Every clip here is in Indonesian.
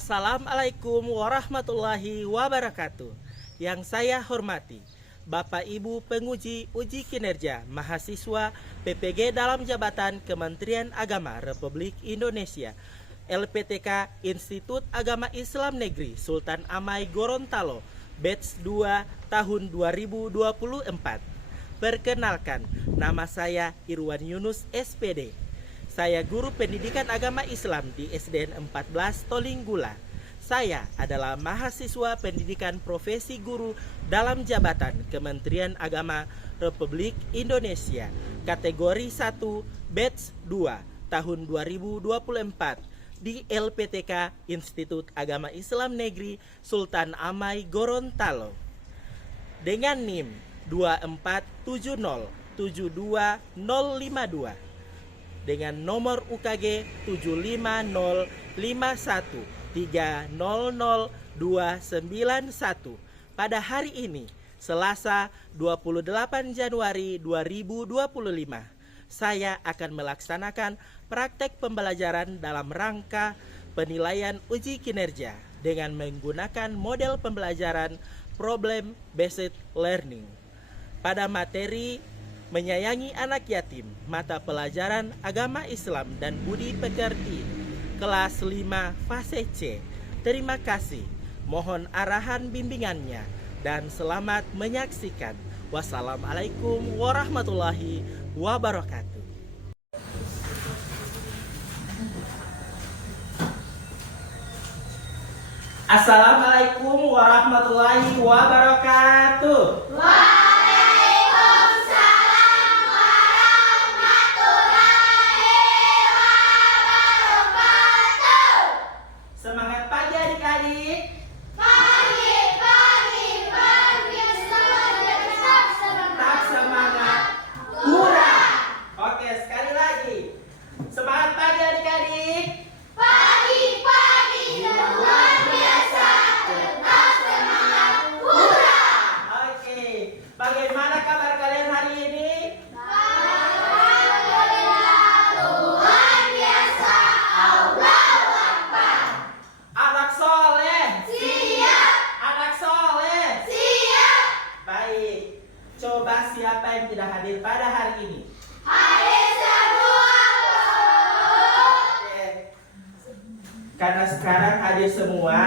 Assalamualaikum warahmatullahi wabarakatuh. Yang saya hormati Bapak Ibu penguji uji kinerja mahasiswa PPG dalam jabatan Kementerian Agama Republik Indonesia, LPTK Institut Agama Islam Negeri Sultan Amai Gorontalo, batch 2 tahun 2024. Perkenalkan, nama saya Irwan Yunus SPD. Saya guru pendidikan agama Islam di SDN 14 Tolinggula. Saya adalah mahasiswa pendidikan profesi guru dalam jabatan Kementerian Agama Republik Indonesia, kategori 1, batch 2, tahun 2024 di LPTK Institut Agama Islam Negeri Sultan Amai Gorontalo. Dengan NIM 247072052 dengan nomor UKG 750513000291 pada hari ini, Selasa 28 Januari 2025. Saya akan melaksanakan praktek pembelajaran dalam rangka penilaian uji kinerja dengan menggunakan model pembelajaran Problem Based Learning pada materi menyayangi anak yatim, mata pelajaran agama Islam dan budi pekerti, kelas 5 fase C. Terima kasih, mohon arahan bimbingannya dan selamat menyaksikan. Wassalamualaikum warahmatullahi wabarakatuh. Assalamualaikum warahmatullahi wabarakatuh. Semangat pagi adik-adik. Tetap semangat. Hura. Oke, sekali lagi. Semangat pagi adik-adik. Luar biasa. Tetap semangat. Hura. Oke. Bagaimana kabar kalian hari ini? Anak soleh. Siap. Anak soleh. Siap. Baik. Coba siapa yang tidak hadir pada hari ini? Hadir semua. Oke. Karena sekarang hadir semua,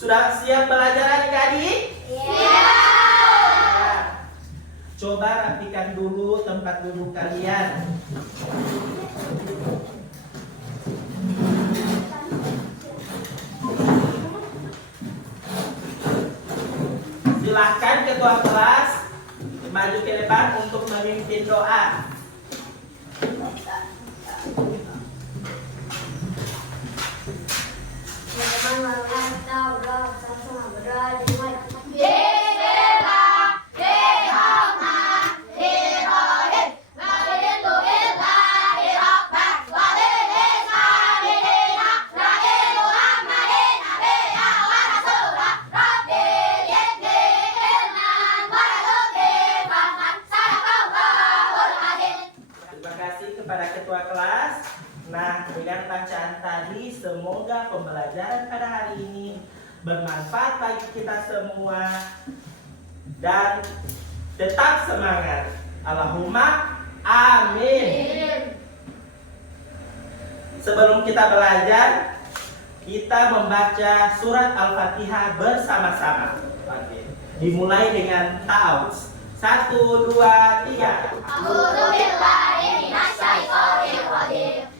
sudah siap belajar adik-adik? Siap. Coba rapikan dulu tempat duduk kalian. Silahkan ketua kelas maju ke depan untuk memimpin doa. Terima kasih kepada ketua kelas. Nah, dengan bacaan tadi, semoga pembelajaran pada hari ini bermanfaat bagi kita semua dan tetap semangat. Allahumma amin. Sebelum kita belajar, kita membaca surat Al-Fatihah bersama-sama. Oke. Dimulai dengan ta'awudz. 1, 2, 3.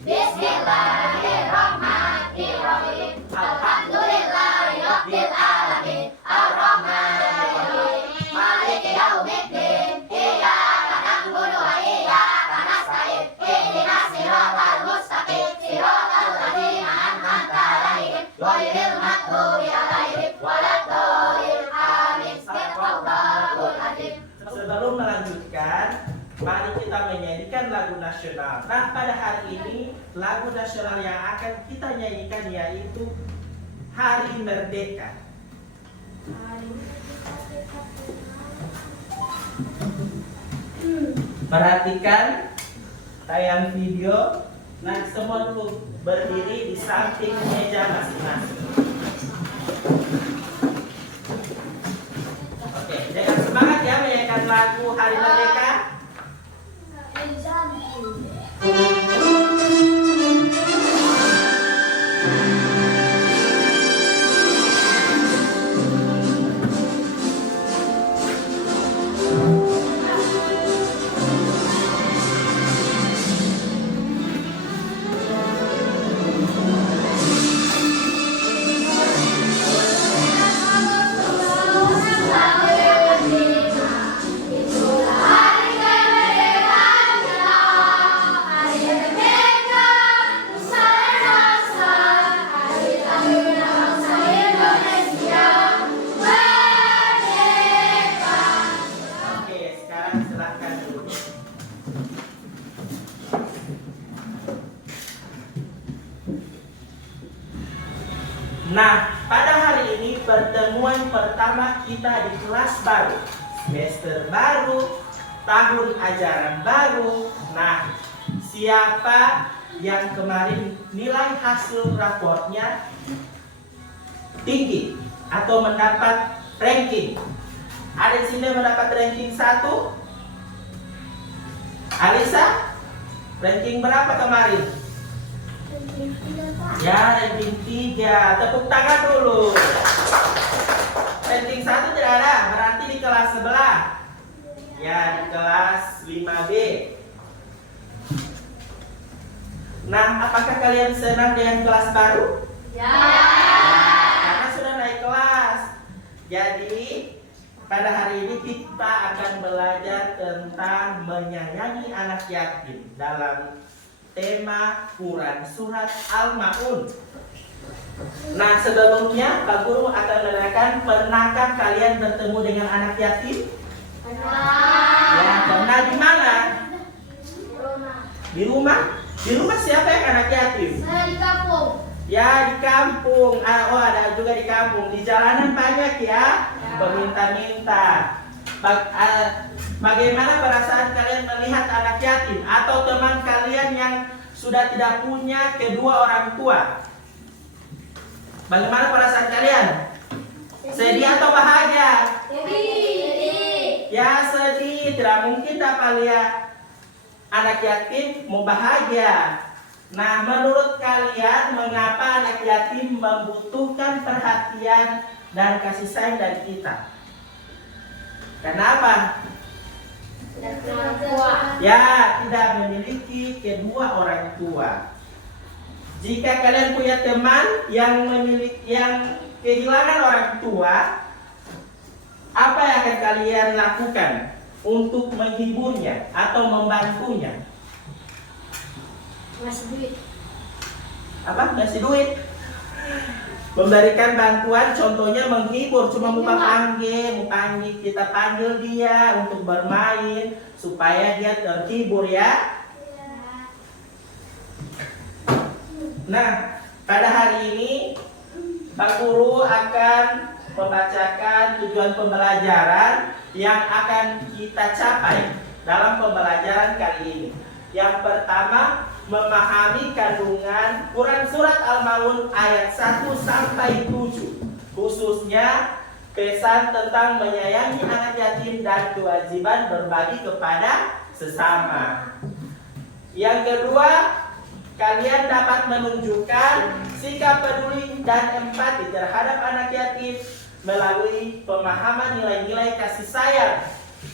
Bismillahirrahmanirrahim. Alhamdulillahirabbil alamin. Arrahmanirrahim. Maliki yaumiddin. Iyyaka na'budu wa iyyaka nasta'in. Ihdinas siratal mustaqim. Siratal ladzina an'amta 'alaihim ghairil maghdubi 'alaihim waladdallin. Amin. Shadaqallahul azim. Sebelum melanjutkan, mari kita menyanyikan lagu nasional. Nah, pada hari ini lagu nasional yang akan kita nyanyikan yaitu Hari Merdeka. Perhatikan tayang video. Nah, semua dulu berdiri di samping meja masing-masing. lagu Hari Merdeka? Oke, sekarang silakan dulu. Nah, pada hari ini pertemuan pertama kita di kelas baru, semester baru, tahun ajaran baru. Nah, siapa yang kemarin nilai hasil raportnya tinggi atau mendapat ranking? Ada di sini mendapat ranking 1? Alisa? Ranking berapa kemarin? Ya, ranking 3. Tepuk tangan dulu. Ranking 1 tidak ada, berarti di kelas sebelah. Ya, di kelas 5B. Nah, apakah kalian senang dengan kelas baru? Ya. Karena sudah naik kelas. Jadi, pada hari ini kita akan belajar tentang menyayangi anak yatim dalam tema Quran Surat Al-Ma'un. Nah, sebelumnya Pak Guru akan menerangkan, pernahkah kalian bertemu dengan anak yatim? Ya, pernah di mana? Di rumah? Di rumah siapa yang anak yatim? Saya di kampung. Ya, di kampung. Oh, ada juga di kampung. Di jalanan banyak ya, peminta-minta. Bagaimana perasaan kalian melihat anak yatim atau teman kalian yang sudah tidak punya kedua orang tua? Bagaimana perasaan kalian? Sedih atau bahagia? Sedih. Ya, sedih. Tidak mungkin dapat lihat anak yatim mau bahagia. Nah, menurut kalian mengapa anak yatim membutuhkan perhatian dan kasih sayang dari kita? Kenapa? Ya, tidak memiliki kedua orang tua. Jika kalian punya teman yang kehilangan orang tua, apa yang akan kalian lakukan untuk menghiburnya atau membantunya? Ngasih duit. Apa? Ngasih duit. Memberikan bantuan, contohnya menghibur, cuma mau panggil, kita panggil dia untuk bermain supaya dia terhibur ya. Nah, pada hari ini Pak Guru akan membacakan tujuan pembelajaran yang akan kita capai dalam pembelajaran kali ini. Yang pertama, memahami kandungan Quran Surat Al-Ma'un ayat 1 sampai 7, khususnya pesan tentang menyayangi anak yatim dan kewajiban berbagi kepada sesama. Yang kedua, kalian dapat menunjukkan sikap peduli dan empati terhadap anak yatim melalui pemahaman nilai-nilai kasih sayang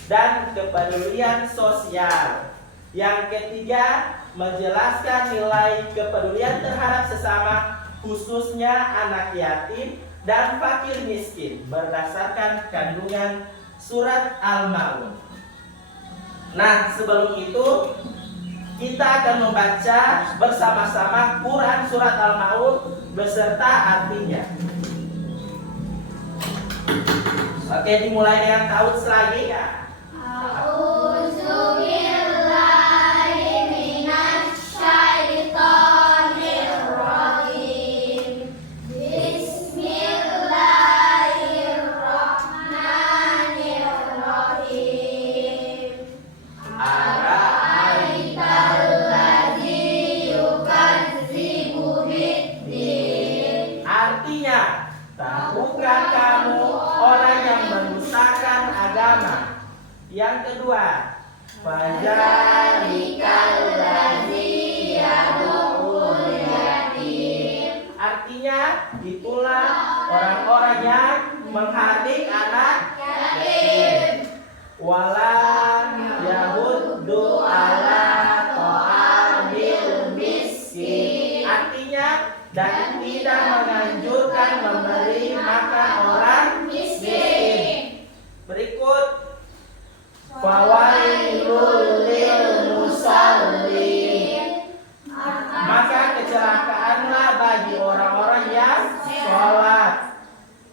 dan kepedulian sosial. Yang ketiga, menjelaskan nilai kepedulian terhadap sesama, khususnya anak yatim dan fakir miskin berdasarkan kandungan Surat Al-Ma'un. Nah, sebelum itu kita akan membaca bersama-sama Quran Surat Al-Ma'un beserta artinya. Oke, dimulai dengan ta'awudz lagi ya. Artinya, tahukah kamu orang yang mendustakan agama Yang kedua, fajalikal ladzi yad'ul yatim. Artinya, itulah orang-orang yang menghardik anak yatim. Walam yahuddu ala ta'amil miskin. Artinya, dan tidak menganjurkan memberi makan orang miskin. Berikut, fawailul lil musallin. Maka kecelakaanlah bagi orang-orang yang sholat.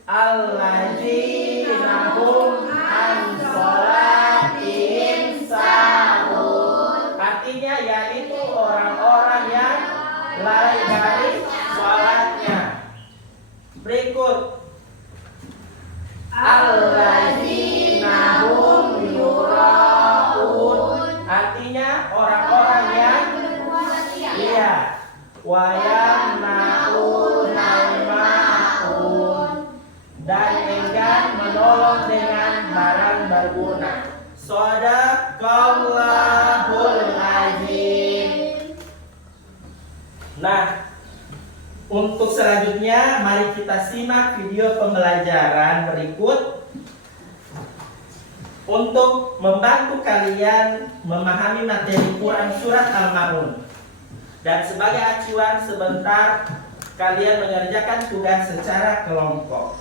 Alladzina hum an sholatihim sahun. Artinya yaitu orang-orang yang lalai dari sholatnya. Berikut, alladzina hum yura'un. Artinya orang-orang yang wa yamna'unal ma'un, dan enggan menolong dengan barang berguna. Shadaqallahul azim. Nah, untuk selanjutnya mari kita simak video pembelajaran berikut untuk membantu kalian memahami materi Quran surat Al-Ma'un. Dan sebagai acuan sebentar kalian mengerjakan tugas secara kelompok.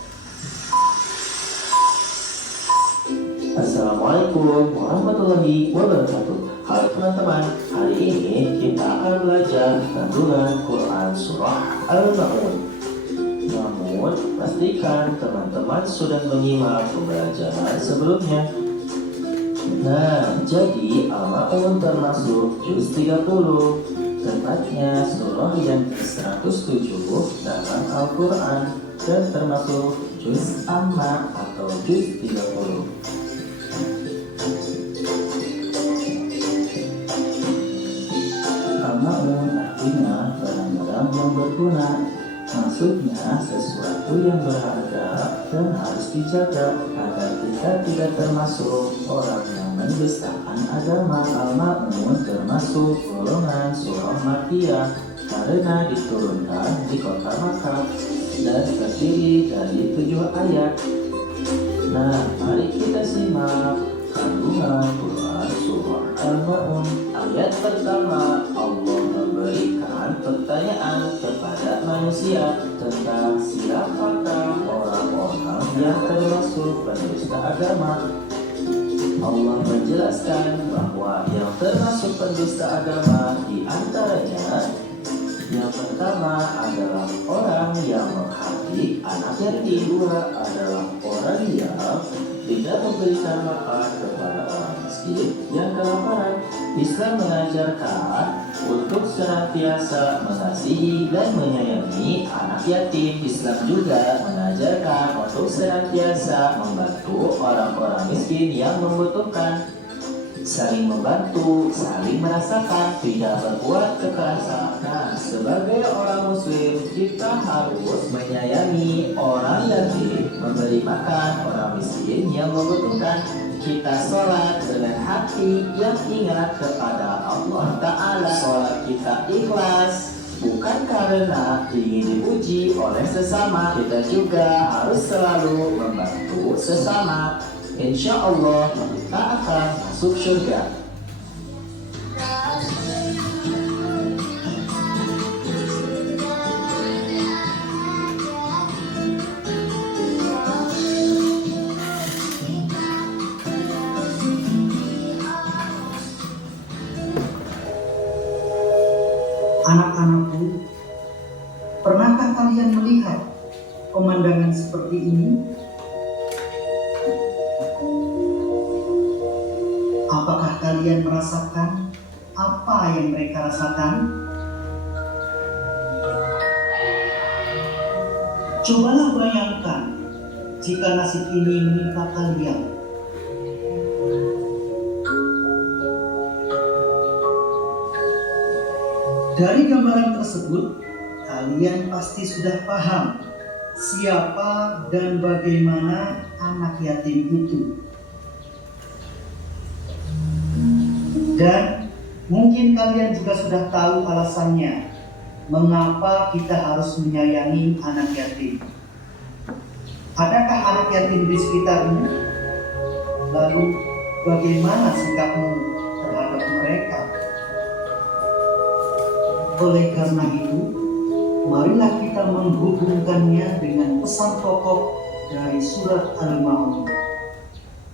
Assalamualaikum warahmatullahi wabarakatuh. Halo teman-teman, hari ini kita akan belajar kandungan Quran surah Al-Ma'un. Namun, pastikan teman-teman sudah menyimak pembelajaran sebelumnya. Nah, jadi Al-Ma'un termasuk juz 30, tepatnya surah yang ke-107 dalam Al-Quran, dan termasuk juz Amma atau juz 30. Al-Ma'un artinya barang-barang yang berguna, maksudnya sesuatu yang berharga dan harus dijaga agar kita tidak termasuk orang yang mendustakan agama. Al-Ma'un termasuk golongan surah Makkiyah karena diturunkan di kota Makkah dan terdiri dari 7 ayat. Nah, mari kita simak kandungan Quran surah Al-Ma'un. Ayat pertama, Allah memberikan pertanyaan kepada manusia tentang siapakah orang-orang yang termasuk pendusta agama. Allah menjelaskan bahwa yang termasuk pendusta agama di antaranya yang pertama adalah orang yang menghardik anak yatim. Kedua adalah orang yang tidak memberikan makan kepada orang miskin yang kelaparan. Islam mengajarkan untuk senantiasa mengasihi dan menyayangi anak yatim. Islam juga mengajarkan untuk senantiasa membantu orang-orang miskin yang membutuhkan. Saling membantu, saling merasakan, tidak berbuat kekerasan. Nah, sebagai orang muslim, kita harus menyayangi orang yatim, memberi makan orang miskin yang membutuhkan. Kita sholat dengan hati yang ingat kepada Allah Ta'ala. Sholat kita ikhlas, bukan karena ingin dipuji oleh sesama. Kita juga harus selalu membantu sesama. Insya Allah kita akan masuk surga. Anak-anakku, pernahkah kalian melihat pemandangan seperti ini? Apakah kalian merasakan apa yang mereka rasakan? Cobalah bayangkan jika nasib ini menimpa kalian. Dari gambaran tersebut, kalian pasti sudah paham siapa dan bagaimana anak yatim itu. Dan mungkin kalian juga sudah tahu alasannya mengapa kita harus menyayangi anak yatim. Adakah anak yatim di sekitarmu? Lalu bagaimana sikapmu terhadap mereka? Oleh karena itu, marilah kita menghubungkannya dengan pesan pokok dari surat Al-Ma'un.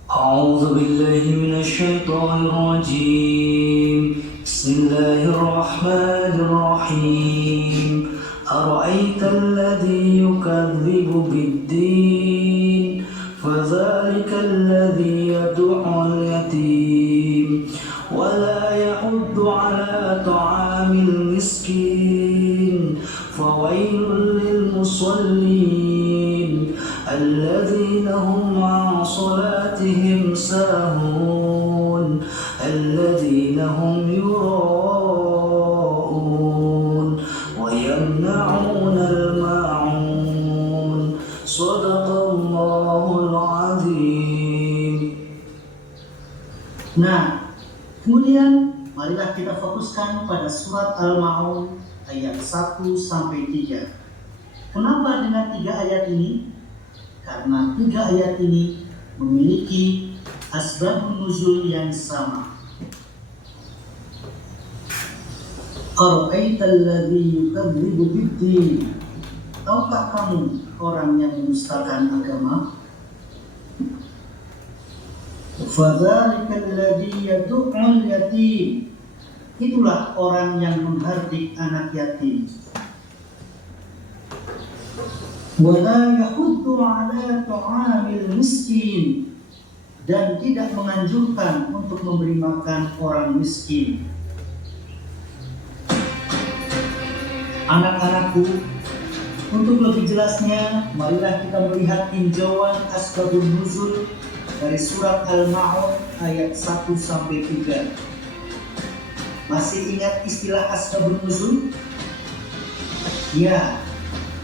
أعوذ بالله من الشيطان الرجيم بسم الله الرحمن الرحيم أرأيت الذي يكذب بالدين فذلك الذي يدعو اليتيم ولا يحض على طعام المسكين فويل للمصلين الذين هم عن صلاتهم ساهون الذين هم يراءون ويمنعون الماعون صدق الله العظيم. Nah, kemudian marilah kita fokuskan pada surat Al-Ma'un ayat 1 sampai 3. Kenapa dengan 3 ayat ini? Karena 3 ayat ini memiliki asbabun nuzul yang sama. Ara'aita alladhi yukadzibu bid-din. Tahukah kamu orang yang mendustakan agama? Fadzalika alladhi yad'ul yatim. Itulah orang yang menghardik anak yatim. Wala yahuddu ala ta'amil miskin, dan tidak menganjurkan untuk memberi makan orang miskin. Anak-anakku, untuk lebih jelasnya, marilah kita melihat tinjauan asbabun nuzul dari surat Al-Ma'un ayat 1 sampai 3. Masih ingat istilah asbabun nuzul? Ya,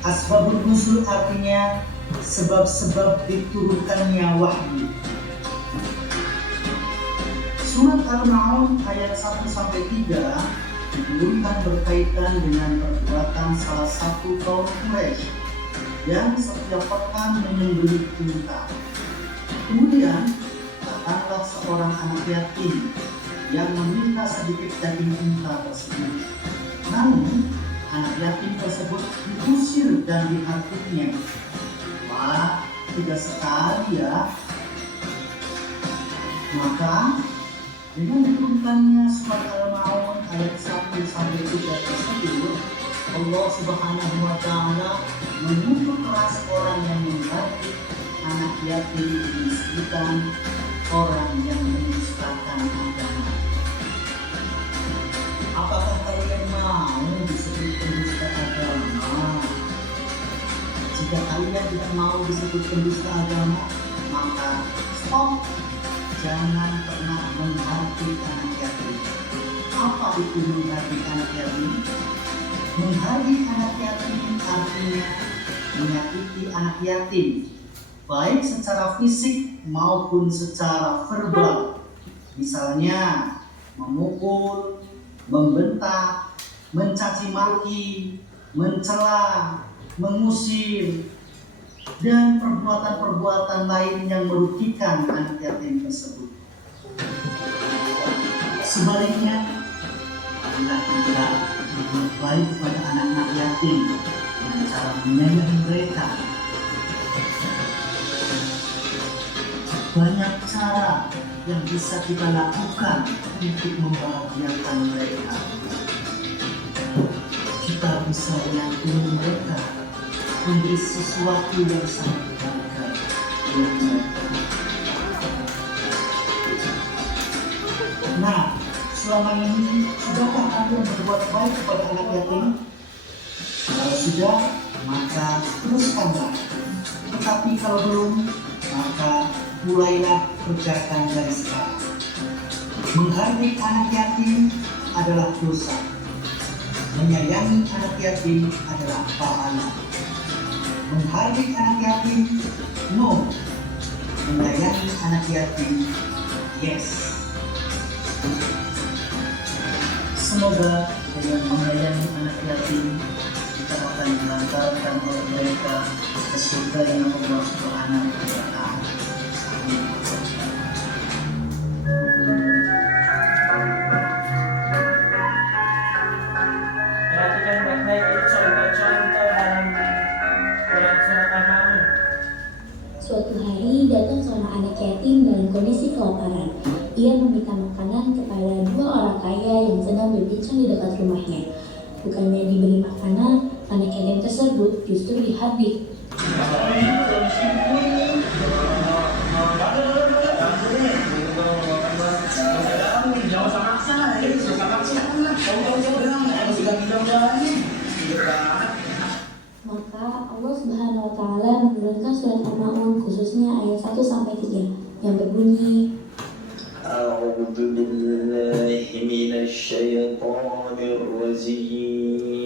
asbabun nuzul artinya sebab-sebab diturunkannya wahyu. Surat Al-Ma'un ayat 1 sampai 3 diturunkan berkaitan dengan perbuatan salah satu kaum Quraisy yang setiap pekan menyembelih unta. Kemudian datanglah seorang anak yatim yang meminta sedikit daging unta tersebut. Namun anak yatim tersebut diusir dan dihakimnya. Wah, tidak sekali ya. Maka dengan diturunkannya surat Al-Ma'un ayat 1 sampai 3 tersebut, Allah Subhanahu wa taala mengutuk keras orang yang menghardik anak yatim disebutkan orang yang mendustakan agama. Apakah kalian mau disebut pendusta agama? Jika kalian tidak mau disebut pendusta agama, maka stop. Jangan pernah menghardik anak yatim. Apa itu menghardik anak yatim? Menghardik anak yatim artinya menyakiti anak yatim, baik secara fisik maupun secara verbal. Misalnya memukul, membentak, mencaci maki, mencela, mengusir, dan perbuatan-perbuatan lain yang merugikan anak yatim tersebut. Sebaliknya, marilah kita berbuat baik kepada anak-anak yatim dengan cara menyayangi mereka. Banyak cara yang bisa kita lakukan untuk membahagiakan mereka. Kita bisa menyantuni mereka, memberi sesuatu yang sangat berharga buat mereka. Nah, selama ini sudahkah kalian berbuat baik kepada anak yatim? Kalau sudah, maka teruskanlah. Tetapi kalau belum, maka mulailah kerjakan dari sekarang. Menghardik anak yatim adalah dosa. Menyayangi anak yatim adalah pahala. Menghardik anak yatim, no. Menyayangi anak yatim, yes. Semoga dengan menyayangi anak yatim kita akan mengantarkan mereka ke surga dengan Allah Subhanahu wa Ta'ala. Amin. Perhatikan baik-baik ini contoh-contoh dalam Quran surat Al-Ma'un. Suatu hari datang seorang anak yatim dalam kondisi kelaparan. Ia meminta makanan kepada dua orang kaya yang sedang berbincang di dekat rumahnya. Bukannya diberi makanan, anak yatim tersebut justru dihabis. Maka Allah Subhanahu wa Ta'ala menurunkan surat Al-Ma'un khususnya ayat 1-3 yang berbunyi, أعوذ بالله من الشيطان الرجيم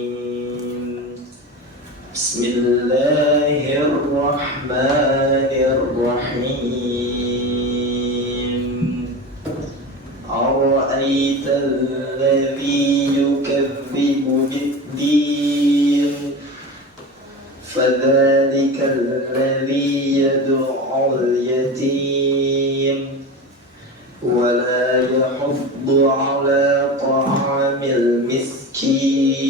بسم الله الرحمن الرحيم أرأيت الذي يكذب بالدين فذلك الذي يدعو اليتيم ولا يحض على طعام المسكين.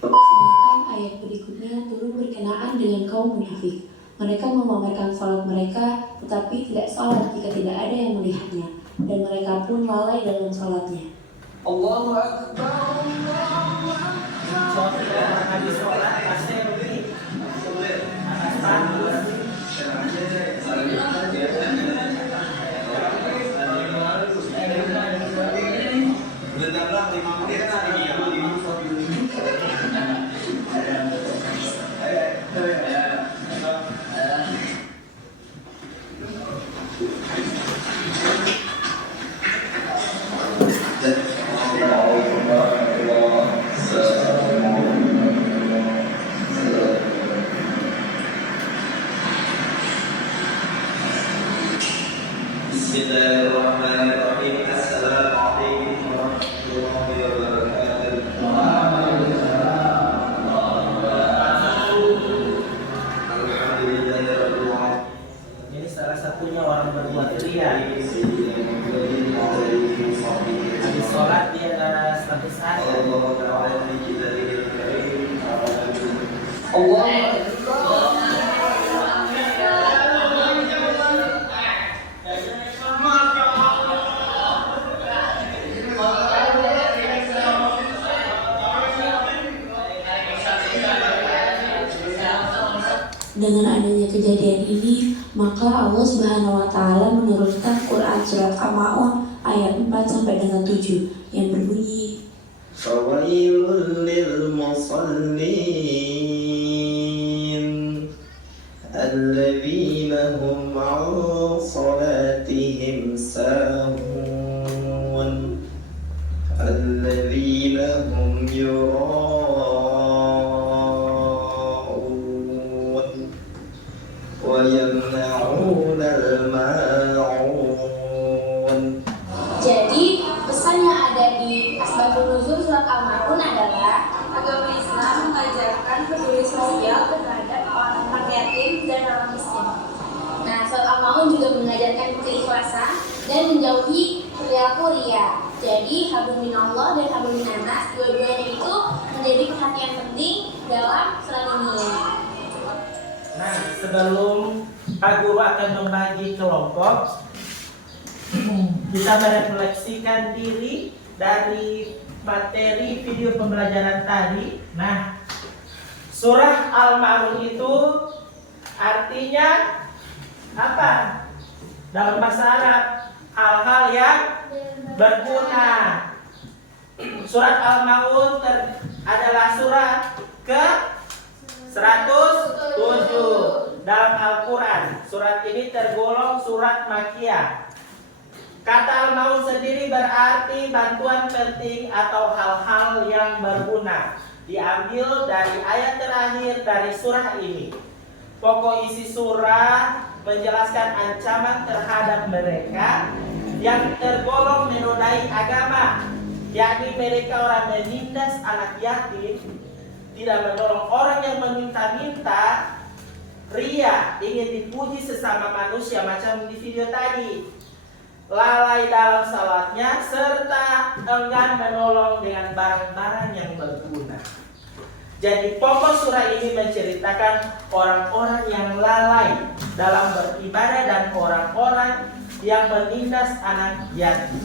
sedangkan ayat berikutnya turun berkenaan dengan kaum munafik. Mereka memamerkan salat mereka, tetapi tidak salat jika tidak ada yang melihatnya, dan mereka pun lalai dalam salatnya. Allahu Akbar. Suatu orang habis sholat pasti begini. Atas tangan. Bismillahirrahmanirrahim. Assalamualaikum warahmatullahi wabarakatuh. Alhamdulillahirabbil alamin. Ini salah satunya orang berbuat ria. Habis sholat dia status saya. Dengan adanya kejadian ini, maka Allah Subhanahu wa Ta'ala menurunkan Quran surat Al-Ma'un ayat 4-7 yang berbunyi, فويل للمصلين الذين هم عن صلاتهم ساهون الذين هم يراءون ويمنعون الماعون. Jadi, pesan yang ada di Asbabun Nuzul surat Al-Ma'un adalah agama Islam mengajarkan peduli sosial terhadap orang yatim dan orang miskin. Nah, surat Al-Ma'un juga mengajarkan keikhlasan dan menjauhi perilaku ria. Jadi, hablum minallah dan hablum minannas, dua-duanya itu menjadi perhatian penting dalam surat ini. Nah, sebelum Pak Guru akan membagi kelompok, kita merefleksikan diri dari materi video pembelajaran tadi. Nah, surah Al-Ma'un itu artinya apa? Dalam bahasa Arab, hal-hal yang berguna. Surat Al-Ma'un adalah surat ke 107 dalam Al-Quran. Surat ini tergolong surat Makkiyah. Kata Al-Ma'un sendiri berarti bantuan penting atau hal-hal yang berguna. Diambil dari ayat terakhir dari surah ini. Pokok isi surah menjelaskan ancaman terhadap mereka yang tergolong menodai agama yakni mereka orang menindas anak yatim, tidak menolong orang yang meminta-minta, ria, ingin dipuji sesama manusia macam di video tadi, lalai dalam salatnya, serta enggan menolong dengan barang-barang yang berguna. Jadi pokok surah ini menceritakan orang-orang yang lalai dalam beribadah dan orang-orang yang menindas anak yatim.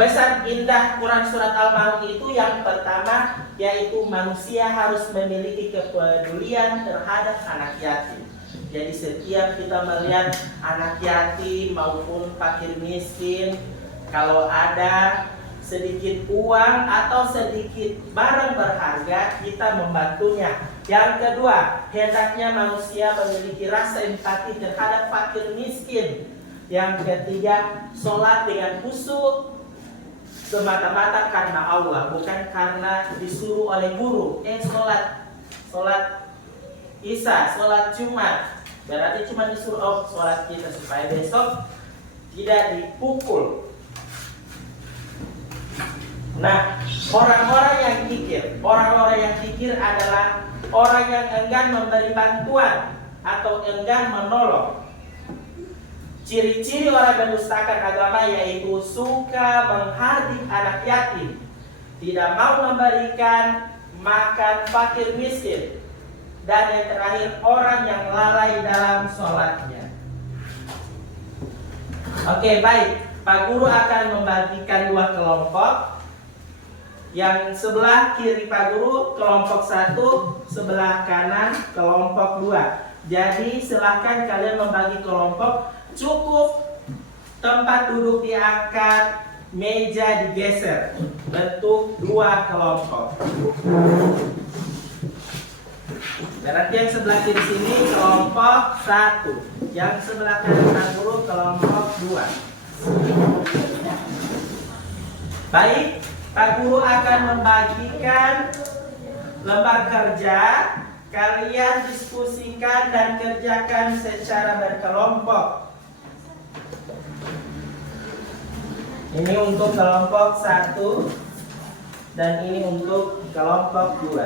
Pesan indah Quran Surat Al-Maun itu yang pertama, yaitu manusia harus memiliki kepedulian terhadap anak yatim. Jadi setiap kita melihat anak yatim maupun fakir miskin, kalau ada sedikit uang atau sedikit barang berharga, kita membantunya. Yang kedua, hendaknya manusia memiliki rasa empati terhadap fakir miskin. Yang ketiga, sholat dengan khusyuk semata-mata karena Allah, bukan karena disuruh oleh guru. Sholat Isya, sholat Jumat, berarti cuma disuruh sholat kita supaya besok tidak dipukul. Nah, orang-orang yang kikir adalah orang yang enggan memberi bantuan atau enggan menolong. Ciri-ciri orang mendustakan agama yaitu suka menghardik anak yatim, tidak mau memberikan makan fakir miskin, dan yang terakhir orang yang lalai dalam sholatnya. Oke, baik. Pak Guru akan membagikan dua kelompok. Yang sebelah kiri Pak Guru kelompok 1, sebelah kanan kelompok 2. Jadi silahkan kalian membagi kelompok. Cukup tempat duduk diangkat, meja digeser, bentuk dua kelompok. Berarti yang sebelah kiri sini kelompok 1, yang sebelah kanan Pak Guru kelompok 2. Baik, Pak Guru akan membagikan lembar kerja. Kalian diskusikan dan kerjakan secara berkelompok. Ini untuk kelompok 1 dan ini untuk kelompok 2.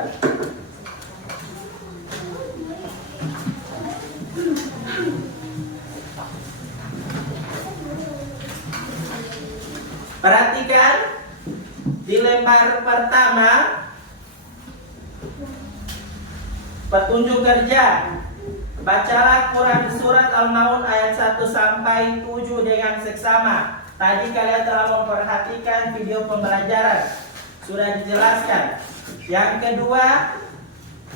Perhatikan di lembar pertama petunjuk kerja. Bacalah Quran Surat Al-Maun ayat 1 sampai 7 dengan seksama. Tadi kalian telah memperhatikan video pembelajaran, sudah dijelaskan. Yang kedua,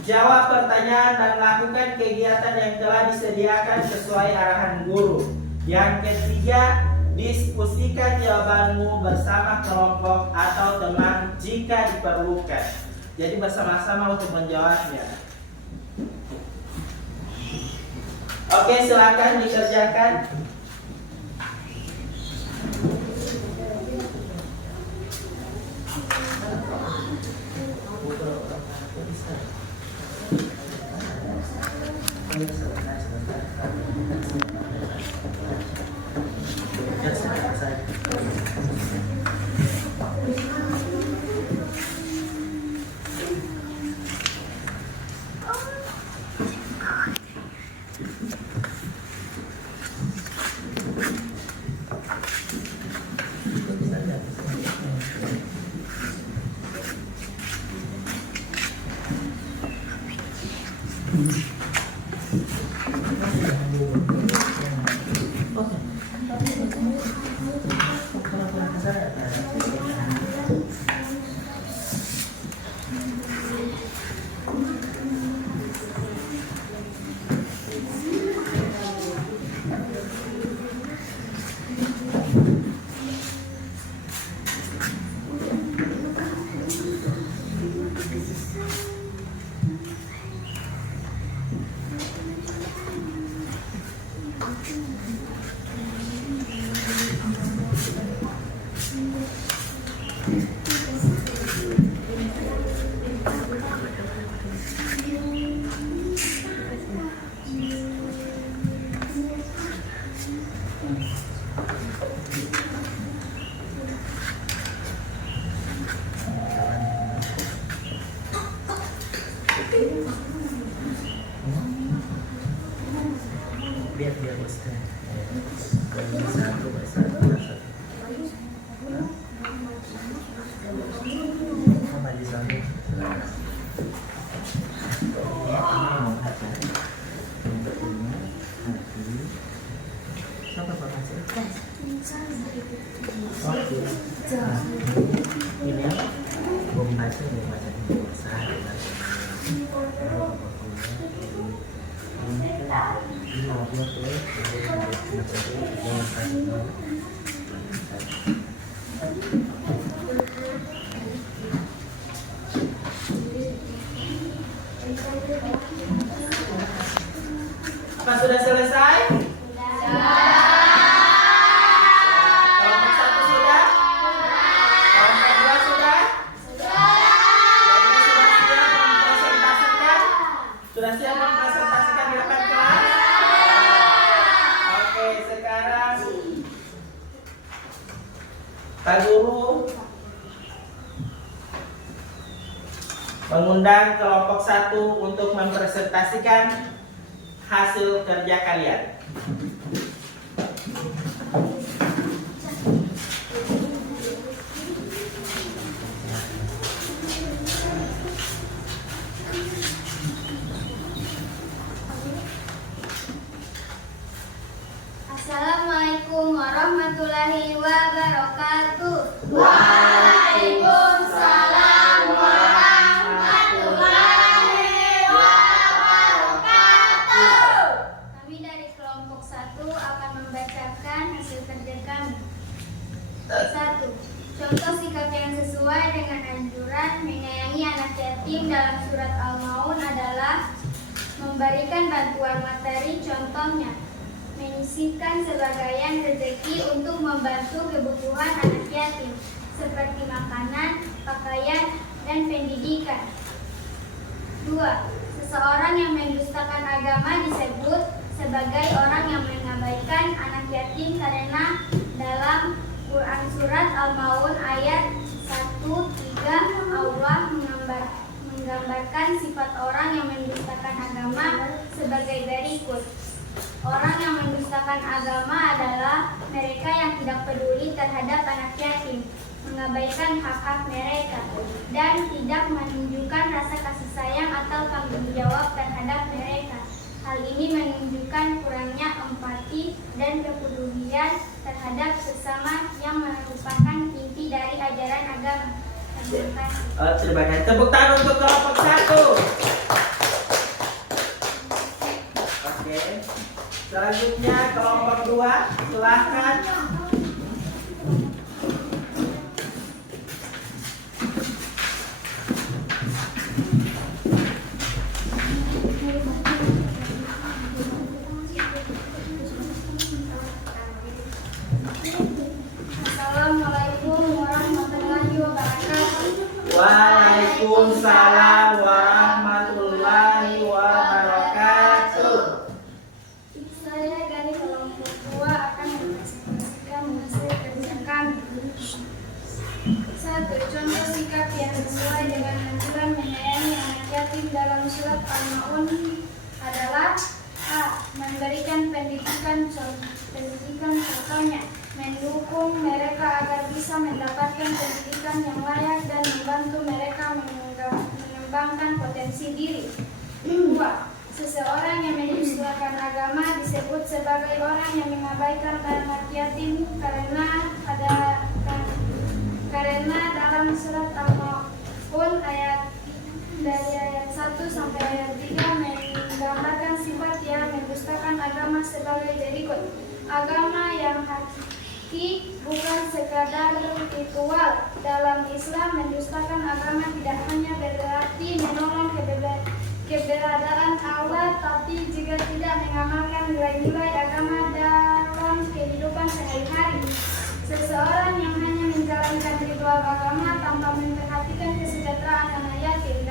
jawab pertanyaan dan lakukan kegiatan yang telah disediakan sesuai arahan guru. Yang ketiga, diskusikan jawabanmu bersama kelompok atau teman jika diperlukan. Jadi bersama-sama untuk menjawabnya. Oke, silakan dikerjakan. biar bosnya. Satu. Sama di sana. Siapa Pak Hasil? Ini apa? Bom baca apa sudah selesai? Kelompok 1 sudah? Kelompok 2 sudah? Jadi sudah siap mempresentasikan? Sudah siap mempresentasikan di depan kelas? Oke, sekarang Pak Guru mengundang kelompok 1 untuk mempresentasikan hasil kerja kalian. Assalamualaikum warahmatullahi wabarakatuh. Waalaikumsalam warahmatullahi wabarakatuh. Kami dari kelompok 1 akan membacakan hasil kerja kami. 1. Contoh sikap yang sesuai dengan anjuran menyayangi anak yatim dalam surat Al-Maun adalah memberikan bantuan materi, contohnya menyisihkan sebagian rezeki untuk membantu kebutuhan anak yatim seperti makanan, pakaian, dan pendidikan. 2. Seseorang yang mendustakan agama disebut sebagai orang yang mengabaikan anak yatim karena dalam Quran surat Al-Maun ayat 1-3 Allah menggambarkan sifat orang yang mendustakan agama sebagai berikut. Orang yang mendustakan agama adalah mereka yang tidak peduli terhadap anak yatim, mengabaikan hak-hak mereka, dan tidak menunjukkan rasa kasih sayang atau tanggung jawab terhadap mereka. Hal ini menunjukkan kurangnya empati dan kepedulian terhadap sesama yang merupakan inti dari ajaran agama. Terima kasih. Terima kasih. Tepuk tangan untuk kelompok 1. Oke. Selanjutnya kelompok 2, silahkan. Assalamualaikum warahmatullahi wabarakatuh. Waalaikumsalam warahmatullahi wabarakatuh. Saya dari kelompok 2 akan mempresentasikan hasil kerja kami. 1. Contoh sikap yang sesuai dengan anjuran menyayangi anak yatim dalam surat Al-Maun adalah A. Memberikan pendidikan contohnya mendukung mereka agar bisa mendapatkan pendidikan yang layak dan membantu mereka mengembangkan potensi diri. 2. Seseorang yang mendustakan agama disebut sebagai orang yang mengabaikan anak yatim karena dalam surat Al-Maun dari ayat 1 sampai ayat 3 menggambarkan sifat yang mendustakan agama sebagai berikut. Agama yang hakiki bukan sekadar ritual. Dalam Islam, mendustakan agama tidak hanya berarti menolak keberadaan Allah, tapi juga tidak mengamalkan nilai-nilai agama dalam kehidupan sehari-hari. Seseorang yang hanya menjalankan ritual agama tanpa memperhatikan kesejahteraan anak yatim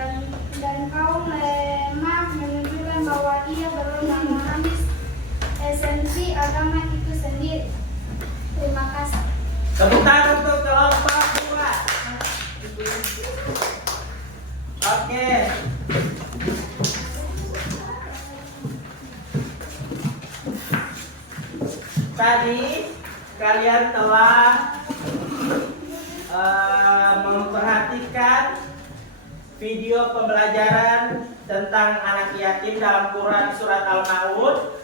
dan kaum lemah menunjukkan bahwa ia belum memahami esensi agama itu sendiri. Terima kasih. Tepuk tangan untuk kelompok 2. Oke. tadi kalian telah memperhatikan video pembelajaran tentang anak yatim dalam Quran surat Al-Maun,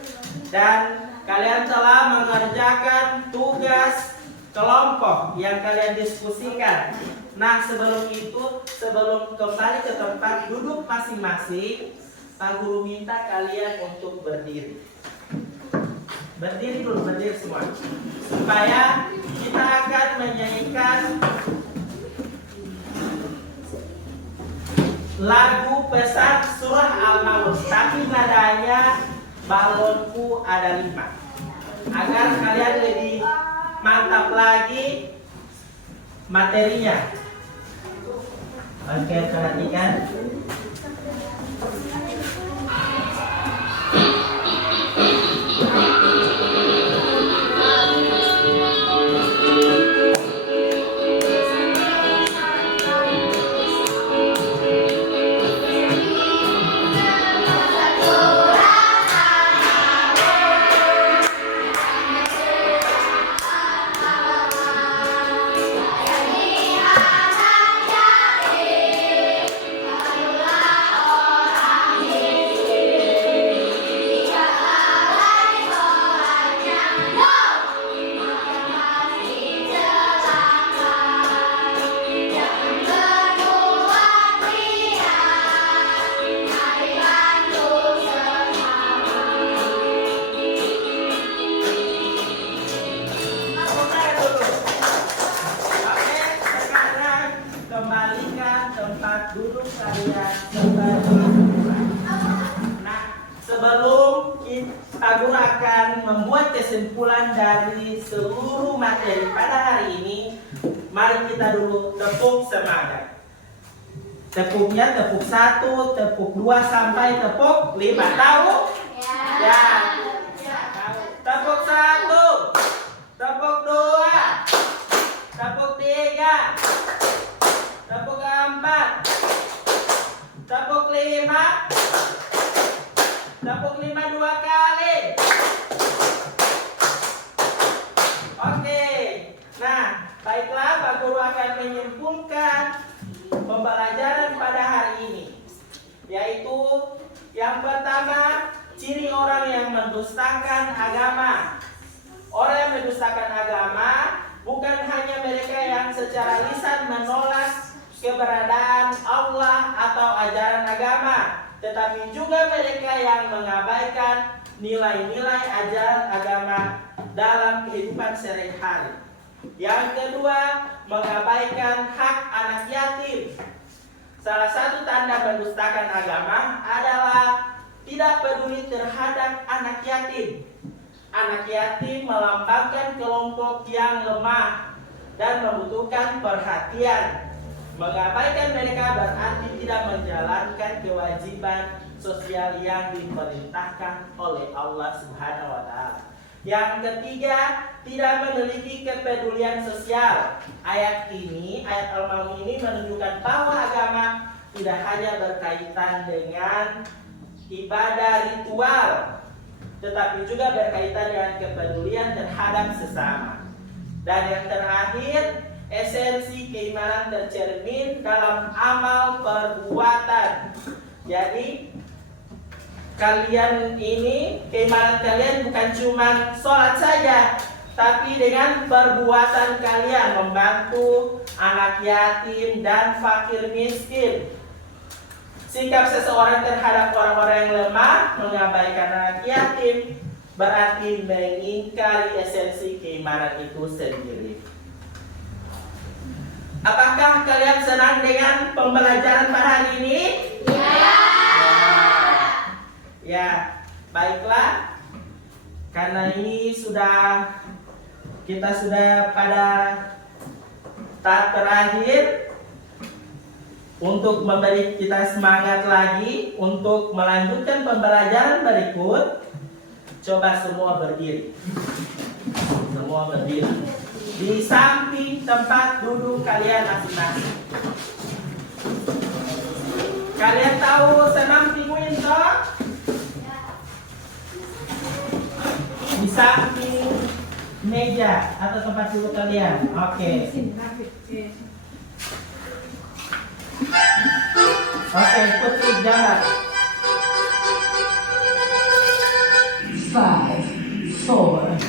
dan kalian telah mengerjakan tugas kelompok yang kalian diskusikan. Nah, sebelum itu, sebelum kembali ke tempat duduk masing-masing, Pak Guru minta kalian untuk berdiri. Berdiri dulu, berdiri semua, supaya kita akan menyanyikan lagu pesan surah Al-Maun, tapi nadanya balonku ada 5, agar kalian lebih mantap lagi materinya. Oke, perhatikan. Duduk kalian kembali. Nah, sebelum kita akan membuat kesimpulan dari seluruh materi pada hari ini, mari kita dulu tepuk semangat. Tepuknya tepuk 1, tepuk 2 sampai tepuk 5. Tahu? Ya. Tahu. Tepuk 1, tepuk 2, tepuk 3, tepuk 4, tepuk 5, tepuk 5 2 kali. Oke. Nah, baiklah, Pak Guru akan menyimpulkan pembelajaran pada hari ini, yaitu yang pertama, ciri orang yang mendustakan agama. Orang yang mendustakan agama bukan hanya mereka yang secara lisan menolak keberadaan Allah atau ajaran agama, tetapi juga mereka yang mengabaikan nilai-nilai ajaran agama dalam kehidupan sehari-hari. Yang kedua, mengabaikan hak anak yatim. Salah satu tanda mendustakan agama adalah tidak peduli terhadap anak yatim. Anak yatim melambangkan kelompok yang lemah dan membutuhkan perhatian. Mengabaikan mereka berarti tidak menjalankan kewajiban sosial yang diperintahkan oleh Allah Subhanahu wa Ta'ala. Yang ketiga, tidak memiliki kepedulian sosial. Ayat Al-Maun ini menunjukkan bahwa agama tidak hanya berkaitan dengan ibadah ritual, tetapi juga berkaitan dengan kepedulian terhadap sesama. Dan yang terakhir, esensi keimanan tercermin dalam amal perbuatan. Jadi kalian ini, keimanan kalian bukan cuma sholat saja, tapi dengan perbuatan kalian membantu anak yatim dan fakir miskin. Sikap seseorang terhadap orang-orang yang lemah, mengabaikan anak yatim, berarti mengingkari esensi keimanan itu sendiri. Apakah kalian senang dengan pembelajaran pada hari ini? Ya, baiklah. Karena ini kita sudah pada tahap terakhir untuk memberi kita semangat lagi untuk melanjutkan pembelajaran berikut. Coba semua berdiri. Semua berdiri di samping tempat duduk kalian masing-masing. Kalian tahu senam pinguin toh? Di samping meja atau tempat duduk kalian. Oke. Oke, Putri gambar. 5, 4,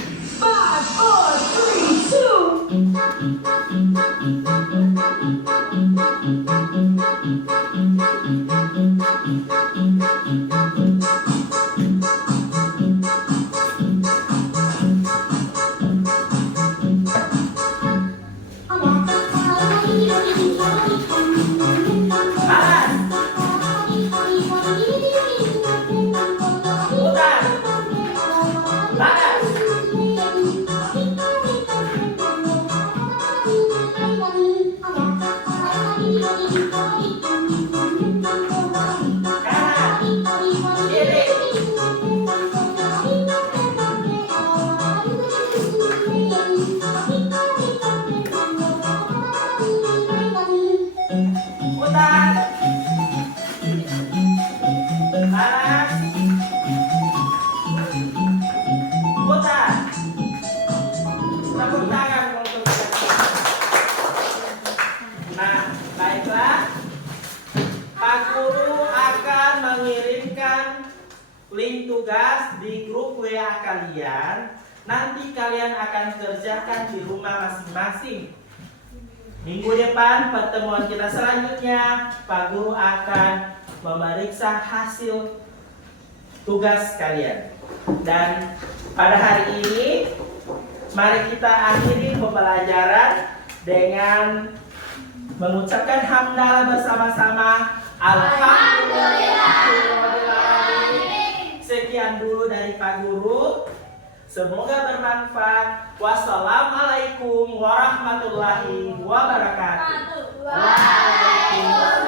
link tugas di grup WA kalian. Nanti kalian akan kerjakan di rumah masing-masing. Minggu depan pertemuan kita selanjutnya, Pak Guru akan memeriksa hasil tugas kalian. Dan pada hari ini, mari kita akhiri pembelajaran dengan mengucapkan hamdalah bersama-sama. Alhamdulillah. Sekian dulu dari Pak Guru. Semoga bermanfaat. Wassalamualaikum warahmatullahi wabarakatuh. Waalaikumsalam.